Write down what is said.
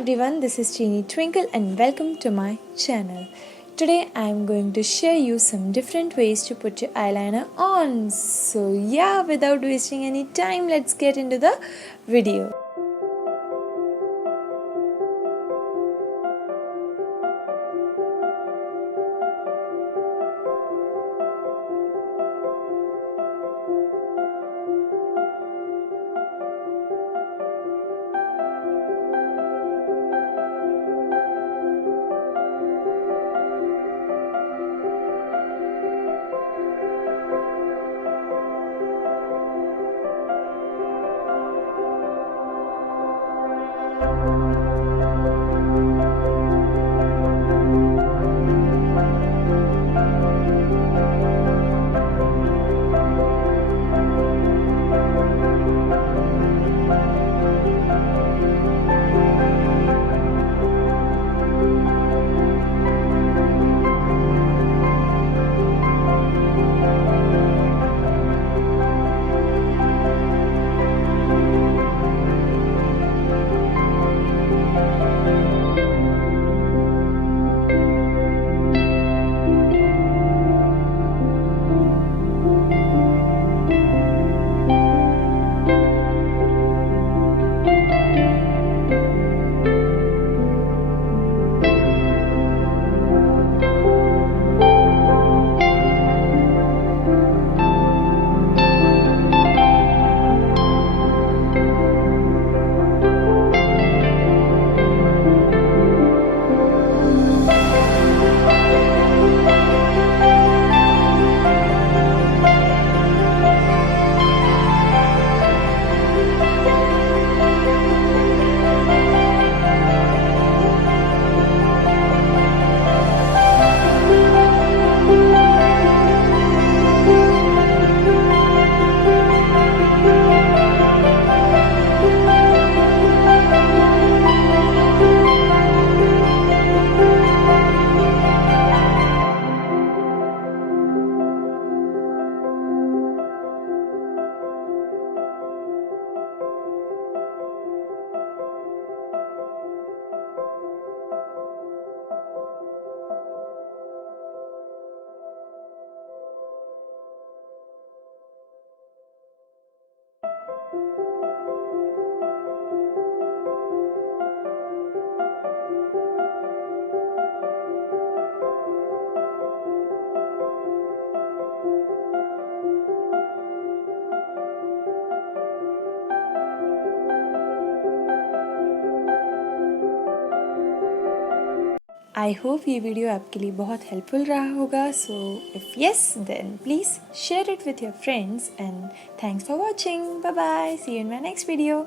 everyone, this is Twinkle and welcome to my channel. Today I am going to share you some different ways to put your eyeliner on. So yeah, without wasting any time, let's get into the video. I hope ये video आपके लिए बहुत helpful रहा होगा. So if yes, then please share it with your friends and thanks for watching. Bye bye. See you in my next video.